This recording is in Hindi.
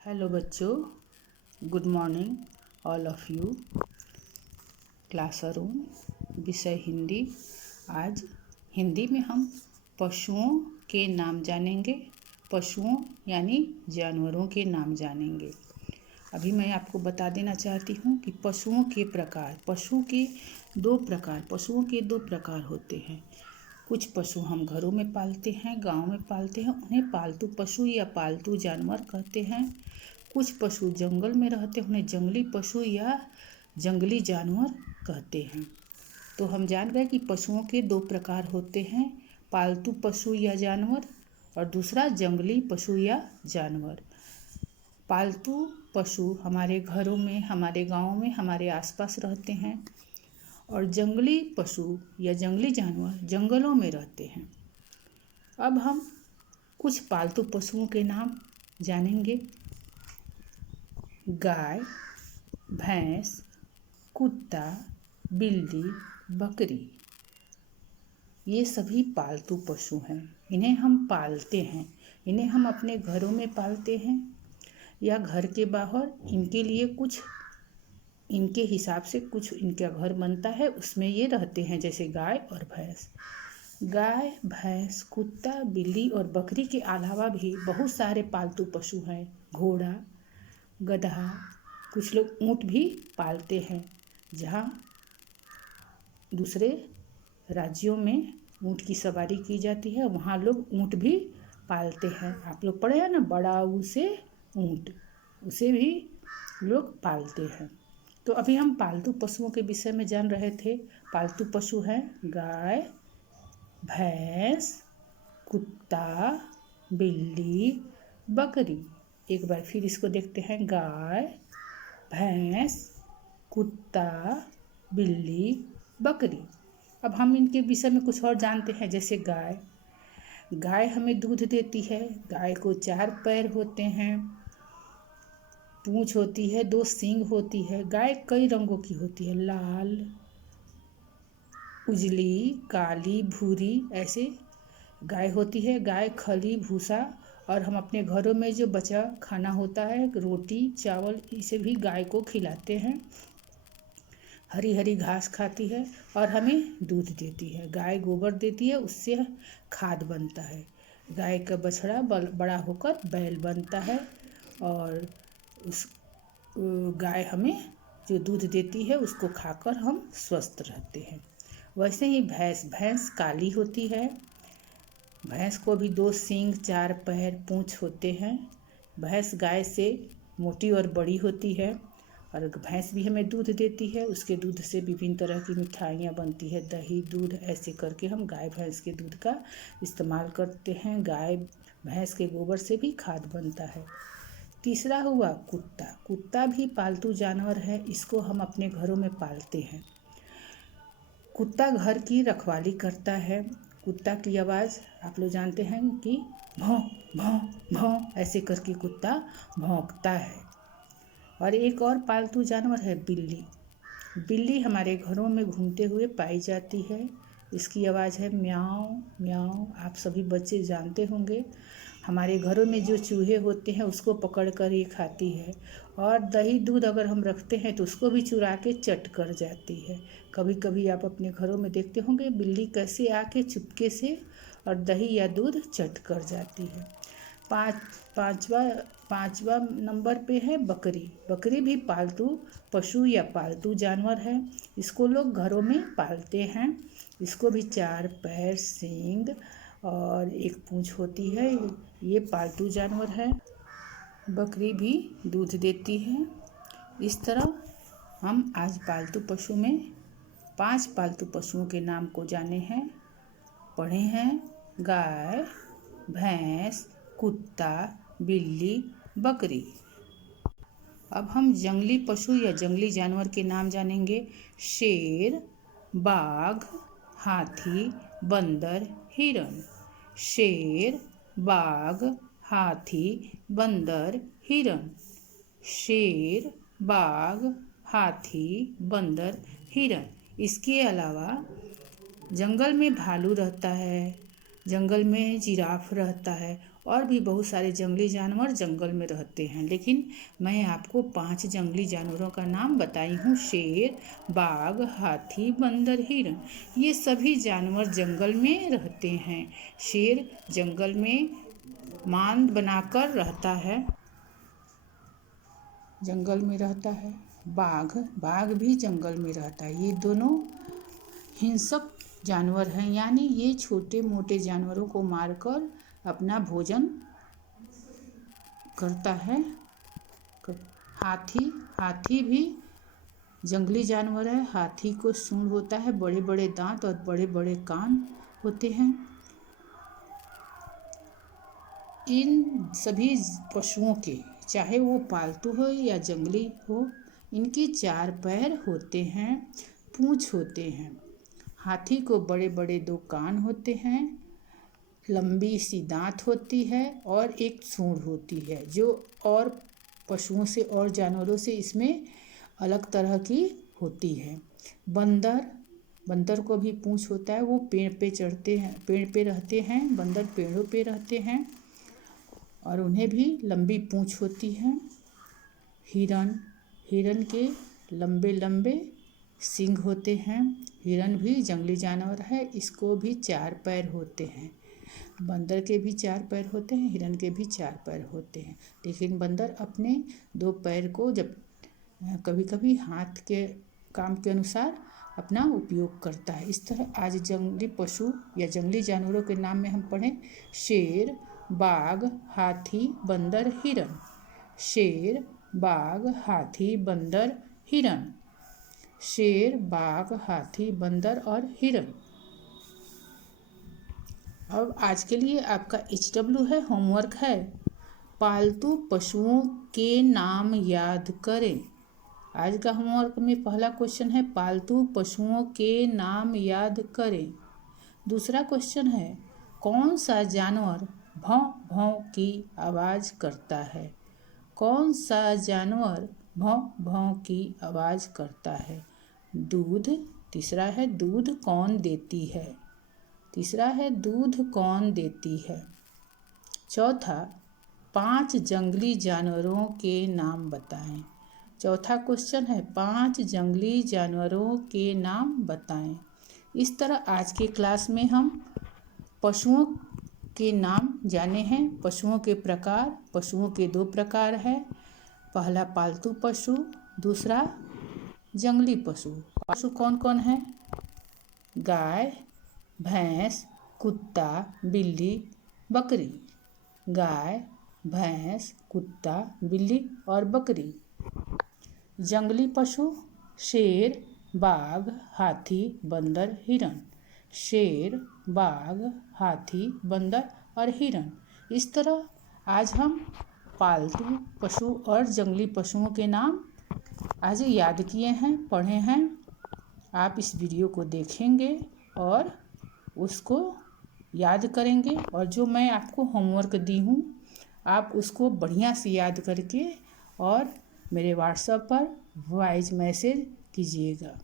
हेलो बच्चों, good morning all of you. Classroom विषय हिंदी। आज हिंदी में हम पशुओं के नाम जानेंगे। पशुओं यानी जानवरों के नाम जानेंगे। अभी मैं आपको बता देना चाहती हूँ कि पशुओं के दो प्रकार होते हैं। कुछ पशु हम घरों में पालते हैं, गांव में पालते हैं, उन्हें पालतू पशु या पालतू जानवर कहते हैं। कुछ पशु जंगल में रहते हैं, उन्हें जंगली पशु या जंगली जानवर कहते हैं। तो हम जान गए कि पशुओं के दो प्रकार होते हैं, पालतू पशु या जानवर और दूसरा जंगली पशु या जानवर। पालतू पशु हमारे घरों में, हमारे गाँव में, हमारे आसपास रहते हैं और जंगली पशु या जंगली जानवर जंगलों में रहते हैं। अब हम कुछ पालतू पशुओं के नाम जानेंगे। गाय, भैंस, कुत्ता, बिल्ली, बकरी, ये सभी पालतू पशु हैं। इन्हें हम पालते हैं, इन्हें हम अपने घरों में पालते हैं या घर के बाहर इनके लिए कुछ इनके हिसाब से कुछ इनका घर बनता है, उसमें ये रहते हैं, जैसे गाय और भैंस। गाय, भैंस, कुत्ता, बिल्ली और बकरी के अलावा भी बहुत सारे पालतू पशु हैं। घोड़ा, गधा, कुछ लोग ऊँट भी पालते हैं। जहाँ दूसरे राज्यों में ऊँट की सवारी की जाती है, वहाँ लोग ऊँट भी पालते हैं। आप लोग पढ़े हैं ना, बड़ा ऊ से ऊँट, उसे भी लोग पालते हैं। तो अभी हम पालतू पशुओं के विषय में जान रहे थे। पालतू पशु हैं गाय, भैंस, कुत्ता, बिल्ली, बकरी। एक बार फिर इसको देखते हैं। गाय, भैंस, कुत्ता, बिल्ली, बकरी। अब हम इनके विषय में कुछ और जानते हैं। जैसे गाय हमें दूध देती है। गाय को 4 पैर होते हैं, पूँछ होती है, 2 सींग होती है। गाय कई रंगों की होती है, लाल, उजली, काली, भूरी, ऐसे गाय होती है। गाय खली, भूसा और हम अपने घरों में जो बचा खाना होता है, रोटी, चावल, इसे भी गाय को खिलाते हैं। हरी हरी घास खाती है और हमें दूध देती है। गाय गोबर देती है, उससे खाद बनता है। गाय का बछड़ा बड़ा होकर बैल बनता है और उस गाय हमें जो दूध देती है उसको खाकर हम स्वस्थ रहते हैं। वैसे ही भैंस काली होती है। भैंस को भी 2 सींग, 4 पैर, पूँछ होते हैं। भैंस गाय से मोटी और बड़ी होती है और भैंस भी हमें दूध देती है। उसके दूध से विभिन्न तरह की मिठाइयाँ बनती है, दही, दूध, ऐसे करके हम गाय भैंस के दूध का इस्तेमाल करते हैं। गाय भैंस के गोबर से भी खाद बनता है। तीसरा हुआ कुत्ता। कुत्ता भी पालतू जानवर है, इसको हम अपने घरों में पालते हैं। कुत्ता घर की रखवाली करता है। कुत्ता की आवाज़ आप लोग जानते हैं कि भौं भौं भौं ऐसे करके कुत्ता भौंकता है। और एक और पालतू जानवर है बिल्ली। बिल्ली हमारे घरों में घूमते हुए पाई जाती है। इसकी आवाज़ है म्याऊं म्याऊं। आप सभी बच्चे जानते होंगे। हमारे घरों में जो चूहे होते हैं उसको पकड़ कर ये खाती है और दही दूध अगर हम रखते हैं तो उसको भी चुरा के चट कर जाती है। कभी कभी आप अपने घरों में देखते होंगे बिल्ली कैसे आके चुपके से और दही या दूध चट कर जाती है। पाँचवा नंबर पे है बकरी। बकरी भी पालतू पशु या पालतू जानवर है। इसको लोग घरों में पालते हैं। इसको भी 4 पैर, सींग और एक पूँछ होती है। ये पालतू जानवर है। बकरी भी दूध देती है। इस तरह हम आज पालतू पशु में 5 पालतू पशुओं के नाम को जाने हैं, पढ़े हैं। गाय, भैंस, कुत्ता, बिल्ली, बकरी। अब हम जंगली पशु या जंगली जानवर के नाम जानेंगे। शेर, बाघ, हाथी, बंदर, हिरण। शेर, बाघ, हाथी, बंदर, हिरण। शेर, बाघ, हाथी, बंदर, हिरण। इसके अलावा जंगल में भालू रहता है, जंगल में जिराफ रहता है और भी बहुत सारे जंगली जानवर जंगल में रहते हैं, लेकिन मैं आपको 5 जंगली जानवरों का नाम बताई हूँ। शेर, बाघ, हाथी, बंदर, हिरण। ये सभी जानवर जंगल में रहते हैं। शेर जंगल में मांद बनाकर रहता है, जंगल में रहता है। बाघ भी जंगल में रहता है। ये दोनों हिंसक जानवर हैं, यानी ये छोटे मोटे जानवरों को मारकर अपना भोजन करता है। हाथी भी जंगली जानवर है। हाथी को सूंड होता है, बड़े बड़े दांत और बड़े बड़े कान होते हैं। इन सभी पशुओं के, चाहे वो पालतू हो या जंगली हो, इनके 4 पैर होते हैं, पूंछ होते हैं। हाथी को बड़े बड़े 2 कान होते हैं, लंबी सी दांत होती है और एक सूंड होती है, जो और पशुओं से और जानवरों से इसमें अलग तरह की होती है। बंदर को भी पूंछ होता है। वो पेड़ पे चढ़ते हैं, पेड़ पे रहते हैं। बंदर पेड़ों पे रहते हैं और उन्हें भी लंबी पूंछ होती है। हिरन के लंबे लंबे सींग होते हैं। हिरन भी जंगली जानवर है, इसको भी 4 पैर होते हैं। बंदर के भी 4 पैर होते हैं, हिरन के भी 4 पैर होते हैं, लेकिन बंदर अपने 2 पैर को जब कभी कभी हाथ के काम के अनुसार अपना उपयोग करता है। इस तरह आज जंगली पशु या जंगली जानवरों के नाम में हम पढ़ें। शेर, बाघ, हाथी, बंदर, हिरन। शेर, बाघ, हाथी, बंदर, हिरन। शेर, बाघ, हाथी, बंदर और हिरन। अब आज के लिए आपका HW है, होमवर्क है। पालतू पशुओं के नाम याद करें। आज का होमवर्क में पहला क्वेश्चन है, पालतू पशुओं के नाम याद करें। दूसरा क्वेश्चन है, कौन सा जानवर भौं भौं की आवाज़ करता है? कौन सा जानवर भौं भौं की आवाज़ करता है? तीसरा है, दूध कौन देती है? तीसरा है, दूध कौन देती है? चौथा, 5 जंगली जानवरों के नाम बताएं। चौथा क्वेश्चन है, 5 जंगली जानवरों के नाम बताएं। इस तरह आज के क्लास में हम पशुओं के नाम जाने हैं। पशुओं के प्रकार, पशुओं के 2 प्रकार है। पहला पालतू पशु, दूसरा जंगली पशु। पशु कौन कौन है? गाय, भैंस, कुत्ता, बिल्ली, बकरी। गाय, भैंस, कुत्ता, बिल्ली और बकरी। जंगली पशु, शेर, बाघ, हाथी, बंदर, हिरन। शेर, बाघ, हाथी, बंदर और हिरन। इस तरह आज हम पालतू पशु और जंगली पशुओं के नाम आज याद किए हैं, पढ़े हैं। आप इस वीडियो को देखेंगे और उसको याद करेंगे, और जो मैं आपको होमवर्क दी हूँ आप उसको बढ़िया से याद करके और मेरे व्हाट्सएप पर वॉइस मैसेज कीजिएगा।